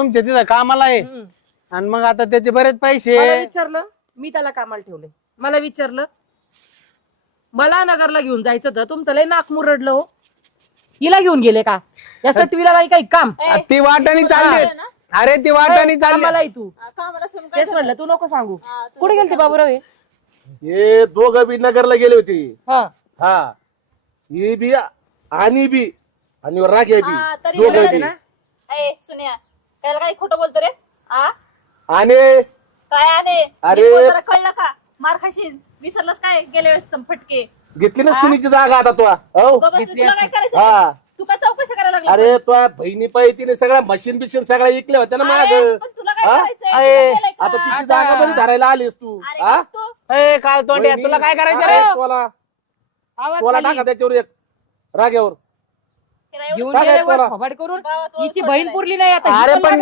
तुमच्या तिथं कामाला आहे आणि मग आता त्याचे बरेच पैसे. मला विचारलं, मी त्याला कामाला ठेवले. मला विचारलं, मला नगरला घेऊन जायचं होतं, तुमचं लय नाक मुरडलं हो. हिला घेऊन गेले का? या सटवीला नाही काही काम. ती वाटाणी चालली. अरे ती वाटाणी चालली. मला तू तेच म्हणलं, तू नको सांगू. कुठे गेलते बाबूराव हे दोघं बी नगरला गेले होते. हा हा ही बी आणि राखे बी तरी दोघं बी. सुन्या त्याला काही खोटं बोलतो रे. आणि काय आले अरे कळलं का? मार खाशील. विसरलास काय गेल्या वेळेस फटके? घेतली ना सुनीची जागा आता तो. हो तुला काय करायचं? हा तू काय चौकशी करायला लागला? अरे तो बहिणी पाहिजे तिने सगळ्या मशीन बिशीन सगळ्या इकल्या होत्या ना माग. पण तुला काय करायचंय? अरे, तुला केलंय का? आता तिची जागा पण धरायला आलीस तू. अरे हा? तू ए काल तोंड्या तुला काय करायचं रे? अरे, तुला आवाज टाका त्याच्यावर एक राग्यावर तिला एवढं घेऊन काय गेले पोरा? वर थोबाड करून. गावात हिची ओळख बहीण नाही. पुरली नाही आता. अरे ही पण पण